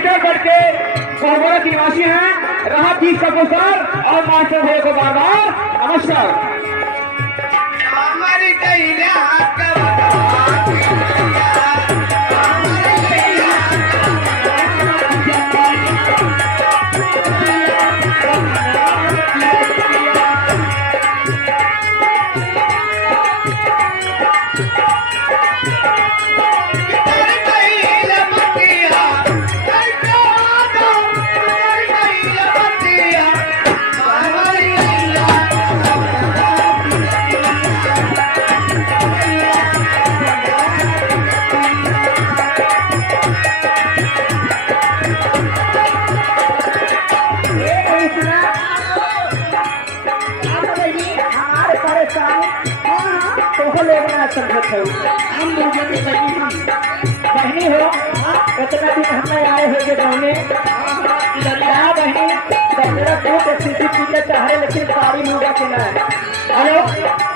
चित्तौड़गढ़ के कोहबरा के निवासी हैं। रहा 30 का पुरस्कार और मास्टर भैया को बार बार नमस्कार। बहनी हो कितना दिन हमें आए हो गाँव में बहनी मेरा खूब स्थिति पूजा चाह रहे लेकिन साड़ी मुर्गा के ना हेलो